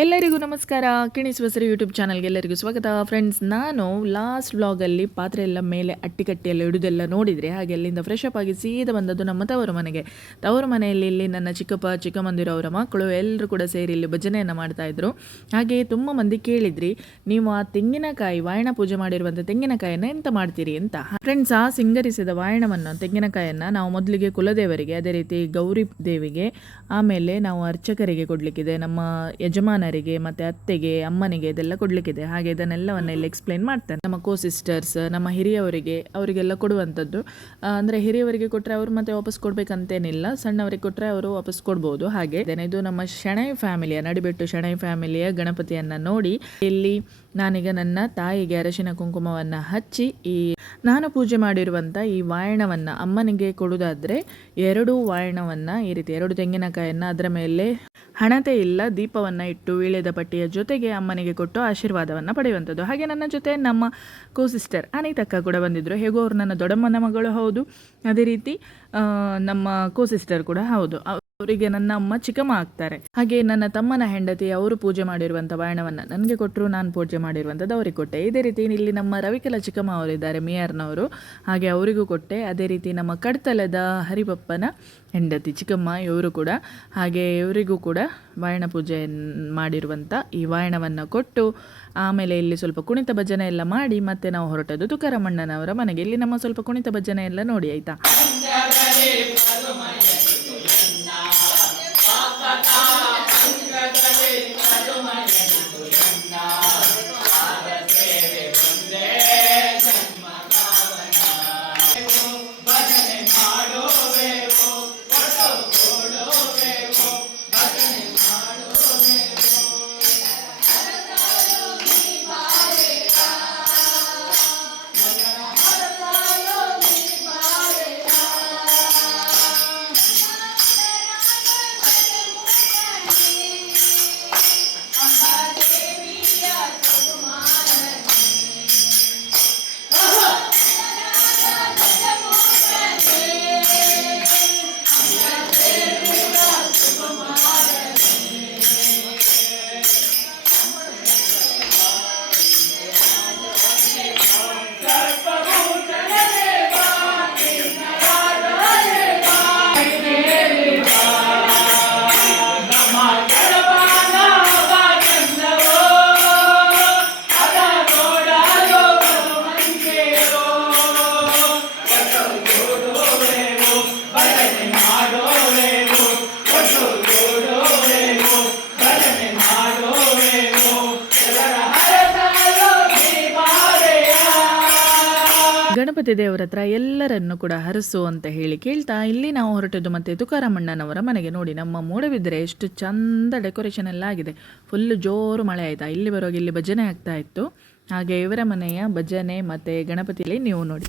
ಎಲ್ಲರಿಗೂ ನಮಸ್ಕಾರ. ಕಿಣಿಸುವ ಸರಿ ಯೂಟ್ಯೂಬ್ ಚಾನಲ್ಗೆ ಎಲ್ಲರಿಗೂ ಸ್ವಾಗತ. ಫ್ರೆಂಡ್ಸ್ ನಾನು ಲಾಸ್ಟ್ ವ್ಲಾಗಲ್ಲಿ ಪಾತ್ರೆ ಎಲ್ಲ ಮೇಲೆ ಅಟ್ಟಿ ಎಲ್ಲ ಇಡುದೆಲ್ಲ ನೋಡಿದರೆ ಹಾಗೆ ಅಲ್ಲಿಂದ ಫ್ರೆಶ್ ಅಪ್ ಆಗಿ ಸೀದಾ ಬಂದದ್ದು ನಮ್ಮ ತವರು ಮನೆಗೆ. ತವರು ಮನೆಯಲ್ಲಿ ಇಲ್ಲಿ ನನ್ನ ಚಿಕ್ಕಪ್ಪ ಚಿಕ್ಕಮ್ಮಂದಿರು ಅವರ ಮಕ್ಕಳು ಎಲ್ಲರೂ ಕೂಡ ಸೇರಿ ಇಲ್ಲಿ ಭಜನೆಯನ್ನು ಮಾಡ್ತಾಯಿದ್ರು ಹಾಗೆ ತುಂಬ ಮಂದಿ ಕೇಳಿದ್ರಿ, ನೀವು ಆ ತೆಂಗಿನಕಾಯಿ, ವಾಯಣ ಪೂಜೆ ಮಾಡಿರುವಂಥ ತೆಂಗಿನಕಾಯಿಯನ್ನು ಎಂತ ಮಾಡ್ತೀರಿ? ಅಂತ. ಫ್ರೆಂಡ್ಸ್ ಆ ಸಿಂಗರಿಸಿದ ವಾಯಣವನ್ನು, ತೆಂಗಿನಕಾಯನ್ನು ನಾವು ಮೊದಲಿಗೆ ಕುಲದೇವರಿಗೆ, ಅದೇ ರೀತಿ ಗೌರಿ ದೇವಿಗೆ, ಆಮೇಲೆ ನಾವು ಅರ್ಚಕರಿಗೆ ಕೊಡಲಿಕ್ಕಿದೆ. ನಮ್ಮ ಯಜಮಾನರಿಗೆ ಮತ್ತು ಅತ್ತೆಗೆ, ಅಮ್ಮನಿಗೆ ಇದೆಲ್ಲ ಕೊಡಲಿಕ್ಕಿದೆ. ಹಾಗೆ ಇದನ್ನೆಲ್ಲವನ್ನು ಇಲ್ಲಿ ಎಕ್ಸ್ಪ್ಲೈನ್ ಮಾಡ್ತೇನೆ. ನಮ್ಮ ಕೋ ಸಿಸ್ಟರ್ಸ್ ನಮ್ಮ ಹಿರಿಯವರಿಗೆ ಅವರಿಗೆಲ್ಲ ಕೊಡುವಂಥದ್ದು. ಅಂದರೆ ಹಿರಿಯವರಿಗೆ ಕೊಟ್ಟರೆ ಅವರು ಮತ್ತೆ ವಾಪಸ್ ಕೊಡಬೇಕಂತೇನಿಲ್ಲ. ಸಣ್ಣವರಿಗೆ ಕೊಟ್ಟರೆ ಅವರು ವಾಪಸ್ ಕೊಡ್ಬೋದು. ಹಾಗೆ ಇದು ನಮ್ಮ ಶೆಣೈ ಫ್ಯಾಮಿಲಿಯ ನಡಿಬಿಟ್ಟು ಶೆಣೈ ಫ್ಯಾಮಿಲಿಯ ಗಣಪತಿಯನ್ನು ನೋಡಿ ಇಲ್ಲಿ ನಾನೀಗ ನನ್ನ ತಾಯಿಗೆ ಅರಶಿನ ಕುಂಕುಮವನ್ನು ಹಚ್ಚಿ ಈ ನಾನು ಪೂಜೆ ಮಾಡಿರುವಂಥ ಈ ವಾಯಣವನ್ನು ಅಮ್ಮನಿಗೆ ಕೊಡೋದಾದರೆ ಎರಡು ವಾಯಣವನ್ನು ಈ ರೀತಿ ಎರಡು ತೆಂಗಿನಕಾಯನ್ನು ಅದರ ಮೇಲೆ ಹಣತೆ ಇಲ್ಲ, ದೀಪವನ್ನು ಇಟ್ಟು ವೀಳ್ಯದ ಪಟ್ಟಿಯ ಜೊತೆಗೆ ಅಮ್ಮನಿಗೆ ಕೊಟ್ಟು ಆಶೀರ್ವಾದವನ್ನು ಪಡೆಯುವಂಥದ್ದು. ಹಾಗೆ ನನ್ನ ಜೊತೆ ನಮ್ಮ ಕೋ ಸಿಸ್ಟರ್ ಅನಿತಕ್ಕ ಕೂಡ ಬಂದಿದ್ದರು ಹೇಗೋ ಅವರು ನನ್ನ ದೊಡ್ಡಮ್ಮನ ಮಗಳು, ಹೌದು. ಅದೇ ರೀತಿ ನಮ್ಮ ಕೋ ಸಿಸ್ಟರ್ ಕೂಡ, ಹೌದು. ಅವರಿಗೆ ನನ್ನ ಅಮ್ಮ ಚಿಕ್ಕಮ್ಮ ಆಗ್ತಾರೆ. ಹಾಗೆ ನನ್ನ ತಮ್ಮನ ಹೆಂಡತಿ ಅವರು ಪೂಜೆ ಮಾಡಿರುವಂಥ ವಾಯಣವನ್ನ ನನಗೆ ಕೊಟ್ಟರು ನಾನು ಪೂಜೆ ಮಾಡಿರುವಂಥದ್ದು ಅವರಿಗೆ ಕೊಟ್ಟೆ. ಇದೇ ರೀತಿ ಇಲ್ಲಿ ನಮ್ಮ ರವಿಕಲ ಚಿಕ್ಕಮ್ಮ ಅವರಿದ್ದಾರೆ ಮೇಯರ್ನವರು. ಹಾಗೆ ಅವರಿಗೂ ಕೊಟ್ಟೆ. ಅದೇ ರೀತಿ ನಮ್ಮ ಕಡ್ತಲದ ಹರಿಪಪ್ಪನ ಹೆಂಡತಿ ಚಿಕ್ಕಮ್ಮ, ಇವರು ಕೂಡ. ಹಾಗೆ ಇವರಿಗೂ ಕೂಡ ವಾಯಣ ಪೂಜೆ ಮಾಡಿರುವಂಥ ಈ ವಾಯಣವನ್ನು ಕೊಟ್ಟು, ಆಮೇಲೆ ಇಲ್ಲಿ ಸ್ವಲ್ಪ ಕುಣಿತ ಭಜನೆ ಎಲ್ಲ ಮಾಡಿ ಮತ್ತೆ ನಾವು ಹೊರಟದ್ದು ತುಕಾರಮ್ಮಣ್ಣನವರ ಮನೆಗೆ. ಇಲ್ಲಿ ನಮ್ಮ ಸ್ವಲ್ಪ ಕುಣಿತ ಭಜನೆ ಎಲ್ಲ ನೋಡಿ, ಆಯಿತಾ? ಗಣಪತಿ ದೇವರ ಹತ್ರ ಎಲ್ಲರನ್ನು ಕೂಡ ಹರಸು ಅಂತ ಹೇಳಿ ಕೇಳ್ತಾ, ಇಲ್ಲಿ ನಾವು ಹೊರಟದ್ದು ಮತ್ತೆ ತುಕಾರಾಮಣ್ಣನವರ ಮನೆಗೆ ನೋಡಿ, ನಮ್ಮ ಮೂಡಬಿದ್ರೆ ಎಷ್ಟು ಚಂದ ಡೆಕೋರೇಷನ್ ಎಲ್ಲ ಆಗಿದೆ ಫುಲ್ ಜೋರು ಮಳೆ ಆಯ್ತಾ, ಇಲ್ಲಿ ಬರುವಾಗ ಇಲ್ಲಿ ಭಜನೆ ಆಗ್ತಾ ಇತ್ತು. ಹಾಗೆ ಇವರ ಮನೆಯ ಭಜನೆ ಮತ್ತೆ ಗಣಪತಿಯಲ್ಲಿ ನೀವು ನೋಡಿ.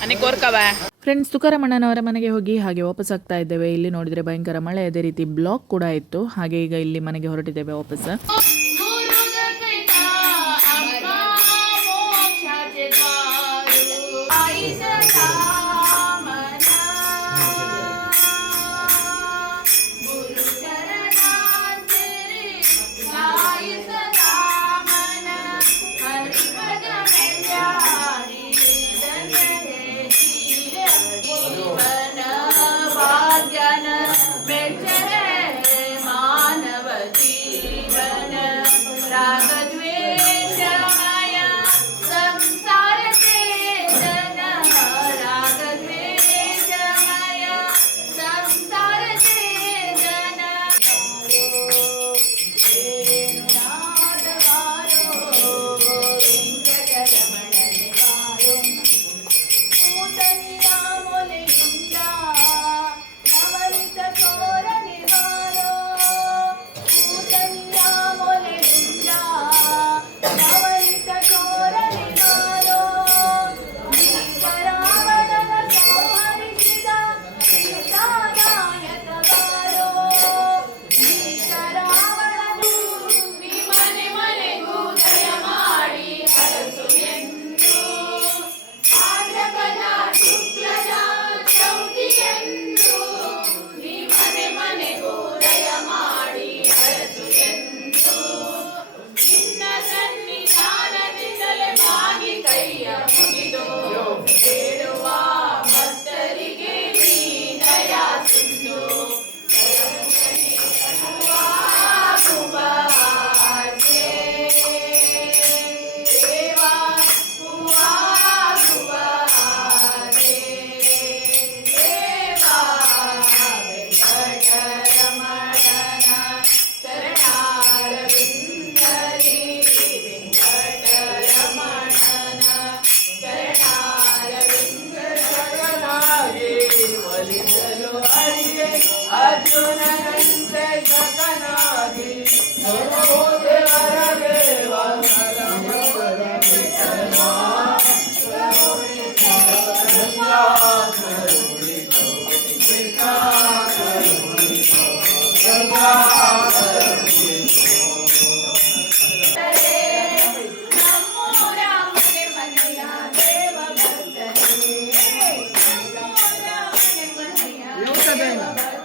ನನಗೆ ಕೋರ್ಕವ ಫ್ರೆಂಡ್ಸ್ ತುಕಾರಮಣ್ಣನವರ ಮನೆಗೆ ಹೋಗಿ ಹಾಗೆ ವಾಪಸ್ ಆಗ್ತಾ ಇದ್ದೇವೆ. ಇಲ್ಲಿ ನೋಡಿದ್ರೆ ಭಯಂಕರ ಮಳೆ. ಅದೇ ರೀತಿ ಬ್ಲಾಕ್ ಕೂಡ ಇತ್ತು. ಹಾಗೆ ಈಗ ಇಲ್ಲಿ ಮನೆಗೆ ಹೊರಟಿದ್ದೇವೆ ವಾಪಸ್. না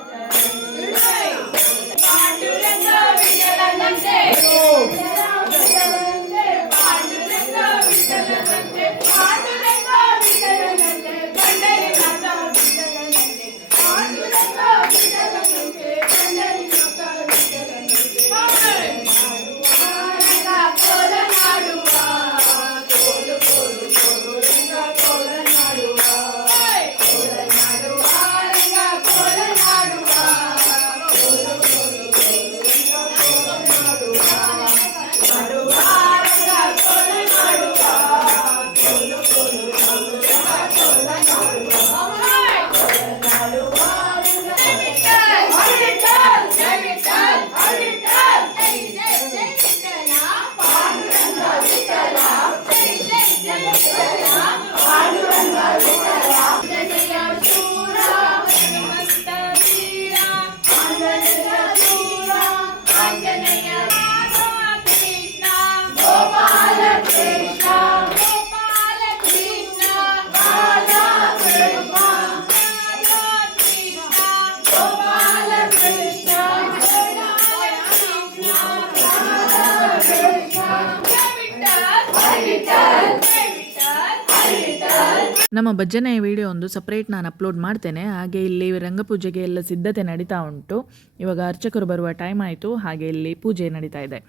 ನಮ್ಮ ಭಜನೆಯ ವಿಡಿಯೋ ಒಂದು ಸಪ್ರೇಟ್ ನಾನು ಅಪ್ಲೋಡ್ ಮಾಡ್ತೇನೆ. ಹಾಗೆ ಇಲ್ಲಿ ರಂಗಪೂಜೆಗೆ ಎಲ್ಲ ಸಿದ್ಧತೆ ನಡೀತಾ ಉಂಟು. ಇವಾಗ ಅರ್ಚಕರು ಬರುವ ಟೈಮ್ ಆಯಿತು. ಹಾಗೆ ಇಲ್ಲಿ ಪೂಜೆ ನಡೀತಾ ಇದೆ.